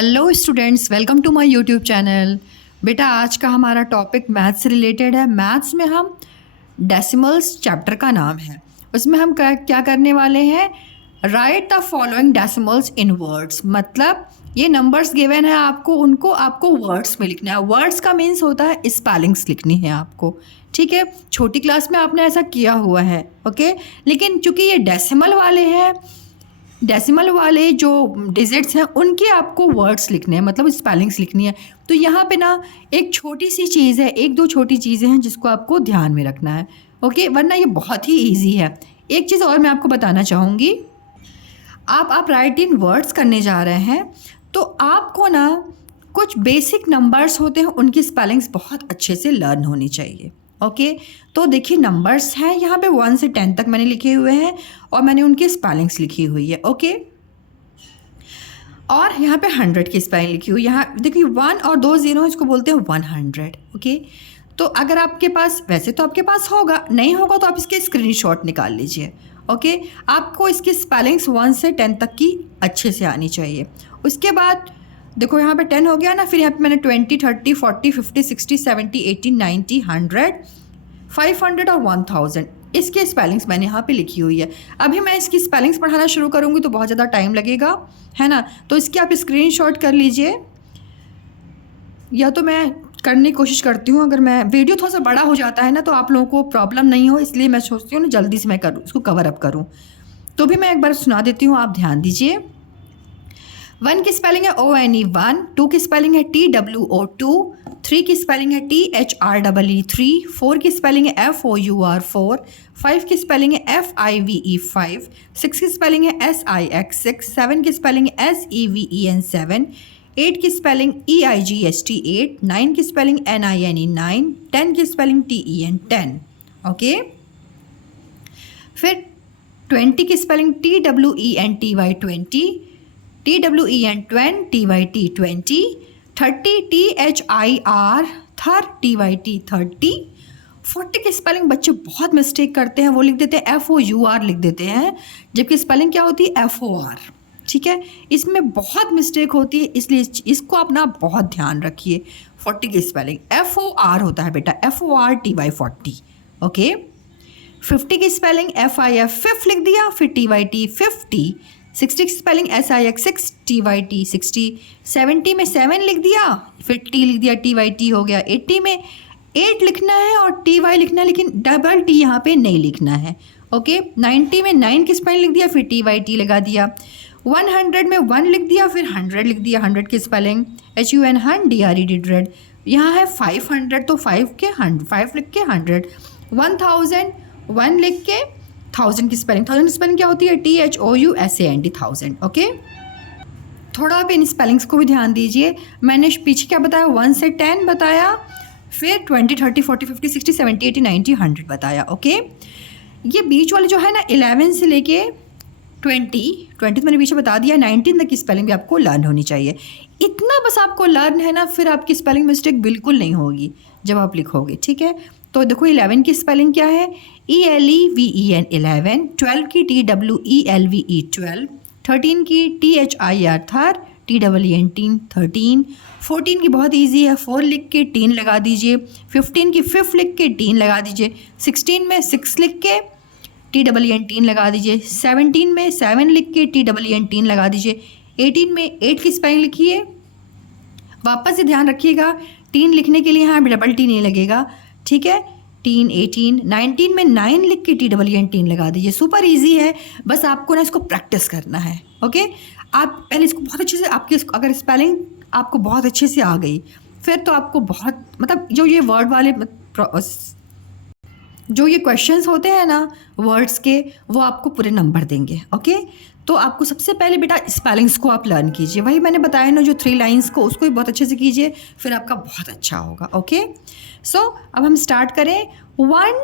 Hello students, welcome to my YouTube channel. बेटा आज का हमारा टॉपिक मैथ्स से रिलेटेड है। मैथ्स में हम डेसिमल्स चैप्टर का नाम है। उसमें हम क्या करने वाले हैं, right the following decimals in words. मतलब ये नंबर्स गिवन है आपको, उनको आपको वर्ड्स में लिखना है। वर्ड्स का मीन्स होता है स्पेलिंग्स लिखनी है आपको, ठीक है। छोटी क्लास में आपने ऐसा किया हुआ है, ओके। लेकिन चूंकि ये डेसिमल वाले हैं, डेसिमल वाले जो डिजिट्स हैं उनके आपको वर्ड्स लिखने हैं, मतलब स्पेलिंग्स लिखनी है। तो यहाँ पे ना एक छोटी सी चीज़ है, एक दो छोटी चीज़ें हैं जिसको आपको ध्यान में रखना है, ओके। वरना ये बहुत ही इजी है। एक चीज़ और मैं आपको बताना चाहूँगी, आप राइट इन वर्ड्स करने जा रहे हैं तो आपको ना कुछ बेसिक नंबर्स होते हैं, उनकी स्पेलिंग्स बहुत अच्छे से लर्न होनी चाहिए, ओके। तो देखिए नंबर्स हैं यहाँ पे 1 से 10 तक मैंने लिखे हुए हैं और मैंने उनकी स्पेलिंग्स लिखी हुई है, ओके। और यहाँ पे 100 की स्पेलिंग लिखी हुई है। यहाँ देखिए 1 और 2 0 इसको बोलते हैं 100, ओके। तो अगर आपके पास, वैसे तो आपके पास होगा, नहीं होगा तो आप इसके स्क्रीनशॉट निकाल लीजिए, ओके। आपको इसकी स्पेलिंग्स 1 से 10 तक की अच्छे से आनी चाहिए। उसके बाद देखो यहाँ पे 10 हो गया ना, फिर यहाँ पे मैंने 20, 30, 40, 50, 60, 70, 80, 90, 100, 500 और 1000 इसके स्पेलिंग्स मैंने यहाँ पे लिखी हुई है। अभी मैं इसकी स्पेलिंग्स पढ़ाना शुरू करूँगी तो बहुत ज़्यादा टाइम लगेगा, है ना। तो इसकी आप स्क्रीनशॉट कर लीजिए, या तो मैं करने की कोशिश करती हूँ। अगर मैं वीडियो थोड़ा सा बड़ा हो जाता है ना तो आप लोगों को प्रॉब्लम नहीं हो, इसलिए मैं सोचती हूँ ना जल्दी से मैं करूँ, इसको कवर अप करूँ। तो भी मैं एक बार सुना देती हूँ, आप ध्यान दीजिए। 1 की स्पेलिंग है ONE 1, 2 की स्पेलिंग है TWO 2, 3 की स्पेलिंग है THREE 3, 4 की स्पेलिंग है FOUR 4, 5 की स्पेलिंग है FIVE 5, 6 की स्पेलिंग है SIX 6, 7 की स्पेलिंग है SEVEN 7, 8 की स्पेलिंग EIGST 8, 9 की स्पेलिंग NINE 9, 10 की स्पेलिंग TEN 10, ओके। फिर 20 की spelling TWENTY 20, TWEN 20, TYT 20, 30 THIR थर TYT 30, 40 की स्पेलिंग बच्चे बहुत मिस्टेक करते हैं, वो लिख देते हैं FOUR लिख देते हैं, जबकि स्पेलिंग क्या होती है FOR, ठीक है। इसमें बहुत मिस्टेक होती है, इसलिए इसको अपना बहुत ध्यान रखिए। 40 की स्पेलिंग FOR होता है बेटा, FORTY 40, ओके। 50 की स्पेलिंग FIF 5 लिख दिया, फिर TYT 50, 60 की स्पेलिंग SIX 6, TYT 60, 70 में 7 लिख दिया, फिर T लिख दिया, TYT हो गया। 80 में 8 लिखना है और TY लिखना है, लेकिन डबल T यहाँ पे नहीं लिखना है, ओके। 90 में 9 की स्पेलिंग लिख दिया, फिर TYT लगा दिया। 100 में 1 लिख दिया, फिर 100 लिख दिया, 100 की स्पेलिंग HUN DRED। यहाँ है 500 तो 5 लिख के 100, 1000 1 लिख के 1000 की स्पेलिंग, 1000 की स्पेलिंग क्या होती है THOUSAND 1000, ओके। थोड़ा आप इन स्पेलिंग्स को भी ध्यान दीजिए। मैंने पीछे क्या बताया, 1 से 10 बताया, फिर 20, 30, 40, 50, 60, 70, 80, 90, 100 बताया, ओके। ये बीच वाले जो है ना 11 से लेके 20 तो मैंने पीछे बता दिया, 19 तक की स्पेलिंग भी आपको लर्न होनी चाहिए। इतना बस आपको लर्न है ना, फिर आपकी स्पेलिंग मिस्टेक बिल्कुल नहीं होगी जब आप लिखोगे, ठीक है। तो देखो 11 की स्पेलिंग क्या है, ELEVEN 11, 12 की TWELVE 12, 13 की THIR थर, TEEN 13, 14 की बहुत इजी है, 4 लिख के 10 लगा दीजिए, 15 की 5 लिख के 10 लगा दीजिए, 16 में 6 लिख के TEEN लगा दीजिए, 17 में 7 लिख के TEEN लगा दीजिए, 18 में 8 की स्पेलिंग लिखिए। वापस से ध्यान रखिएगा, 3 लिखने के लिए यहाँ डबल T नहीं लगेगा, ठीक है। 18, 19 में 9 लिख के TEEN लगा दीजिए। सुपर इजी है, बस आपको ना इसको प्रैक्टिस करना है, ओके। आप पहले इसको बहुत अच्छे से, आपकी अगर स्पेलिंग आपको बहुत अच्छे से आ गई, फिर तो आपको बहुत, मतलब जो ये वर्ड वाले जो ये क्वेश्चंस होते हैं ना वर्ड्स के, वो आपको पूरे नंबर देंगे, ओके। तो आपको सबसे पहले बेटा स्पेलिंग्स को आप लर्न कीजिए, वही मैंने बताया ना जो 3 लाइंस को, उसको भी बहुत अच्छे से कीजिए, फिर आपका बहुत अच्छा होगा, ओके। सो अब हम स्टार्ट करें। 1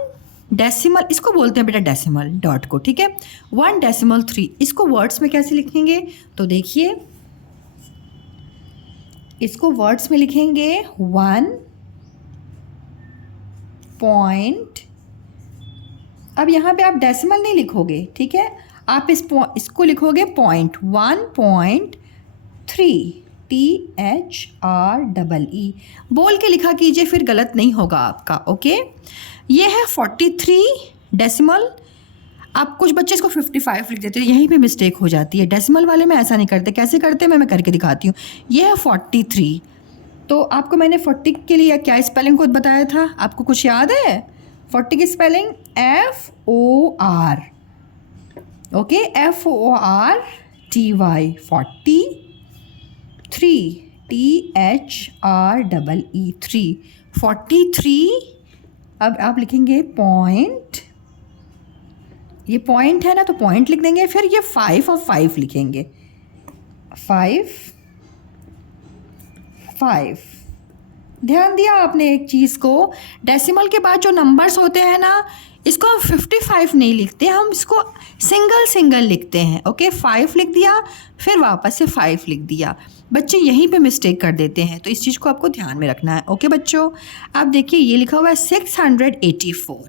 डेसिमल, इसको बोलते हैं बेटा डेसिमल डॉट को, ठीक है। 1 डेसिमल 3 इसको वर्ड्स में कैसे लिखेंगे, तो देखिए इसको वर्ड्स में लिखेंगे 1 पॉइंट, अब यहाँ पे आप डेसिमल नहीं लिखोगे, ठीक है। आप इसको लिखोगे 1.3, THREE बोल के लिखा कीजिए, फिर गलत नहीं होगा आपका। ओके, ये है 43 डेसिमल। आप कुछ बच्चे इसको 55 लिख देते हैं, यहीं पे मिस्टेक हो जाती है। डेसिमल वाले में ऐसा नहीं करते, कैसे करते हैं मैं करके दिखाती हूँ। ये है 43। तो आपको मैंने 40 के लिए क्या स्पेलिंग कोड बताया था, आपको कुछ याद है? 40 की spelling FOR। Okay, FORTY। 43 THREE 43। अब आप लिखेंगे पॉइंट, ये पॉइंट है ना तो पॉइंट लिख देंगे, फिर ये 5 और 5 लिखेंगे। 5 ध्यान दिया आपने एक चीज़ को, डेसिमल के बाद जो नंबर्स होते हैं ना, इसको हम 55 नहीं लिखते, हम इसको सिंगल लिखते हैं। ओके, 5 लिख दिया, फिर वापस से 5 लिख दिया। बच्चे यहीं पे मिस्टेक कर देते हैं, तो इस चीज़ को आपको ध्यान में रखना है। ओके बच्चों, आप देखिए ये लिखा हुआ है 684।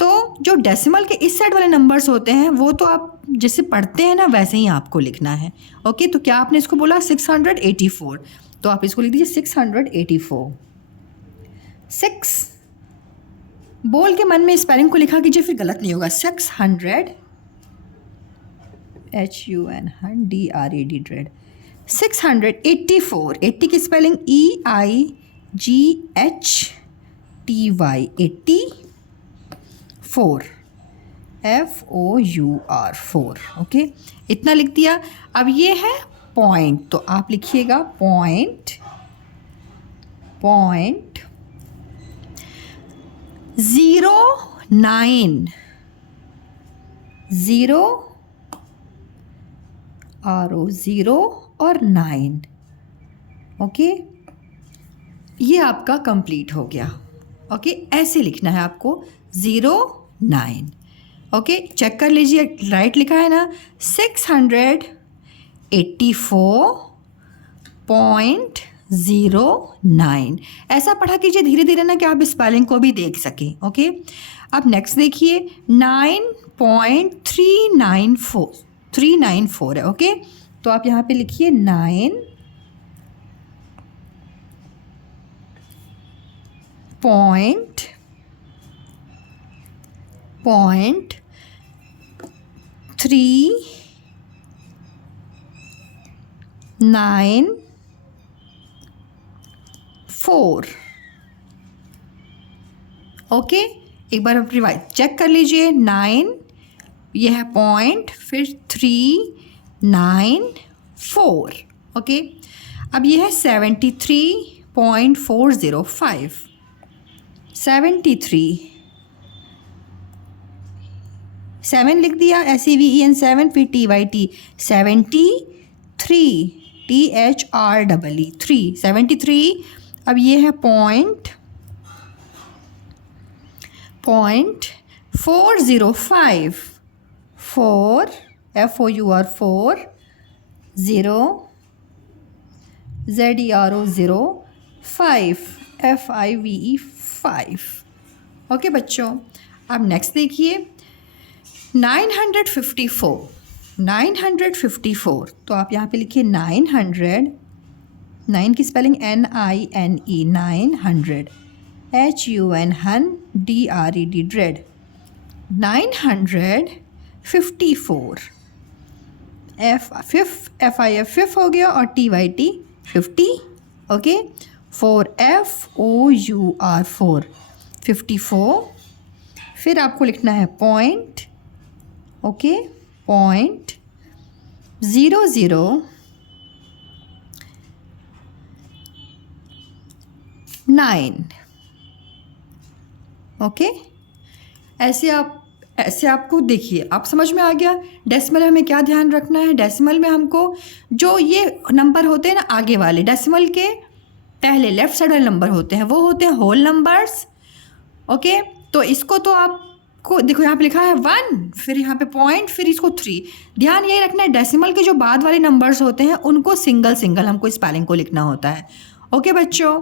तो जो डेसिमल के इस साइड वाले नंबर्स होते हैं वो तो आप जैसे पढ़ते हैं ना वैसे ही आपको लिखना है। ओके, तो क्या आपने इसको बोला 684, तो आप इसको लिख दीजिए 684। 6 बोल के मन में स्पेलिंग को लिखा कीजिए, फिर गलत नहीं होगा। 600 HUNDRED 684। 80 की स्पेलिंग EIGHTY 84 FOUR 4। ओके, इतना लिख दिया। अब ये है पॉइंट, तो आप लिखिएगा पॉइंट 09 0 0 और 9। ओके, ये आपका कंप्लीट हो गया। ओके, ऐसे लिखना है आपको 09। ओके, चेक कर लीजिए, राइट लिखा है ना 684.09। ऐसा पढ़ा कीजिए धीरे धीरे ना कि आप स्पेलिंग को भी देख सकें। ओके, अब नेक्स्ट देखिए 9.394 है। ओके, तो आप यहाँ पे लिखिए 9 पॉइंट 394। ओके, एक बार आप रिवाइज चेक कर लीजिए। 9 ये है पॉइंट, फिर 394। ओके, अब ये है 73.405। 73 7 लिख दिया SEVEN 7, फिर TYT 73 THREE 73। अब ये है point 405 4 FOUR 4 0 ZERO 0 5 FIVE 5। Okay बच्चों, अब नेक्स्ट देखिए 954। तो आप यहाँ पे लिखिए 900। 9 की स्पेलिंग NINE 900 HUNDRED 954। FIF हो गया और TYT 50। Okay, 4 FOUR 4 54। फिर आपको लिखना है पॉइंट। Okay, point 009। ओके, ऐसे आपको देखिए, आप समझ में आ गया। डेसिमल में हमें क्या ध्यान रखना है, डेसिमल में हमको जो ये नंबर होते हैं ना आगे वाले, डेसिमल के पहले लेफ्ट साइड वाले नंबर होते हैं वो होते हैं होल नंबर्स। ओके, तो इसको तो आपको देखो यहाँ पे लिखा है 1, फिर यहाँ पे पॉइंट, फिर इसको 3। ध्यान यही रखना है डेसिमल के जो बाद वाले नंबर्स होते हैं उनको सिंगल हमको स्पेलिंग को लिखना होता है। ओके बच्चों,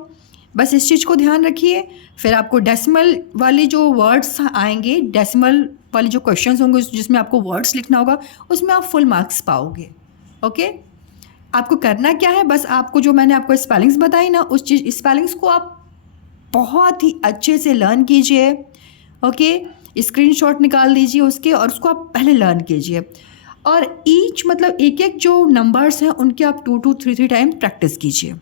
बस इस चीज़ को ध्यान रखिए। फिर आपको डेसिमल वाले जो वर्ड्स आएंगे, डेसिमल वाले जो क्वेश्चंस होंगे जिसमें आपको वर्ड्स लिखना होगा, उसमें आप फुल मार्क्स पाओगे। ओके, आपको करना क्या है, बस आपको जो मैंने आपको स्पेलिंग्स बताई ना, उस चीज़ स्पेलिंग्स को आप बहुत ही अच्छे से लर्न कीजिए। ओके, स्क्रीनशॉट निकाल दीजिए उसके और उसको आप पहले लर्न कीजिए। और ईच मतलब एक एक जो नंबर्स हैं उनके आप 2 to 3 टाइम प्रैक्टिस कीजिए।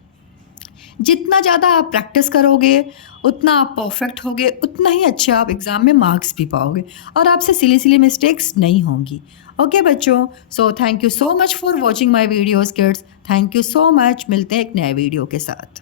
जितना ज़्यादा आप प्रैक्टिस करोगे उतना आप परफेक्ट होगे, उतना ही अच्छे आप एग्ज़ाम में मार्क्स भी पाओगे और आपसे सिली सिली मिस्टेक्स नहीं होंगी। ओके बच्चों, so thank you so much for watching my videos kids. Thank you so much. मिलते हैं एक नए वीडियो के साथ।